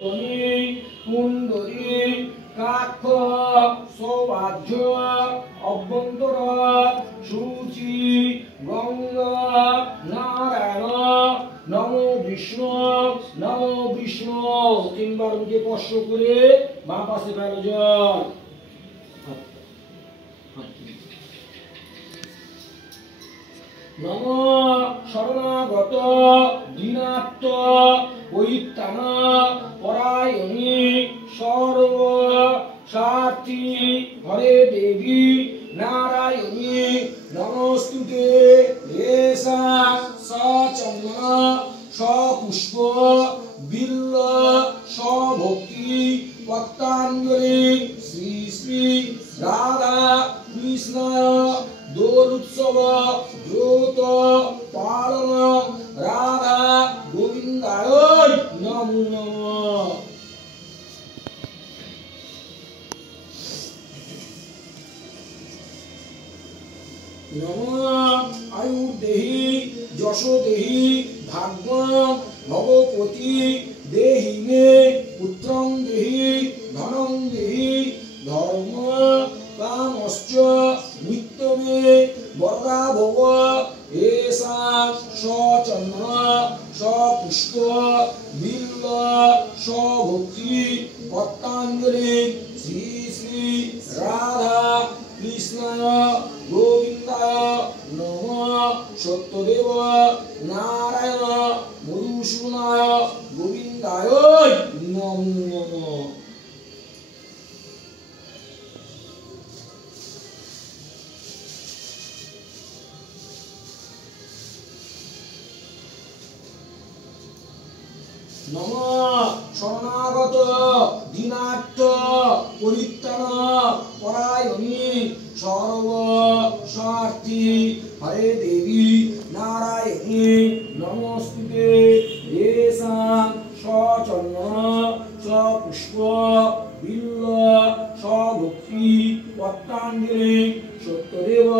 তনি কুণ্ডলী কাক্ষ সৌভাজ্য অভ্যন্তর সূচি গঙ্গা নারায়ণ নমো বিষ্ণু নমো বিষ্ণু। তিনবার মুখে স্পর্শ করে বাম পাশে ফেলো জল। নম শরণাগত দীনার্ত পরিত্রাণ পরায়ণী সর্ব স্বার্থী হরে দেবী নারায়ণী নমস্তুতে। এষা সচন্দন সপুষ্প বিল্ল সভক্তি পত্রাঞ্জলি শ্রী শ্রী রাধা কৃষ্ণায় দোল উৎসব দ্রুত পালন রাধা গোবিন্দায় নমো নমঃ। নমঃ আয়ুর্দেহি যশো দেহি ভাগ্যম ভগবতী দেহি মে পুত্রং দেহি ধনং দেহি ধর্ম কামশ্চ নিত্য মে বরদা ভব। এষা সচন্দ্র সপুষ্প বিল্ল সভক্তি পত্রাঞ্জলি শ্রী শ্রী রাধা কৃষ্ণায় গোবিন্দায় নমঃ। সত্যদেব নারায়ণ মধুসূদনায় গোবিন্দায় নমো নমঃ। নম শরণাগত দীনার্থ পরিত্রাণ পরায়ণী সর্ব স্বার্থী হরে দেবী নারায়ণী নমস্তুতে। এষা সচন্দন সপুষ্প বিল্ল সভক্তি পত্রাঞ্জলি সত্যদেব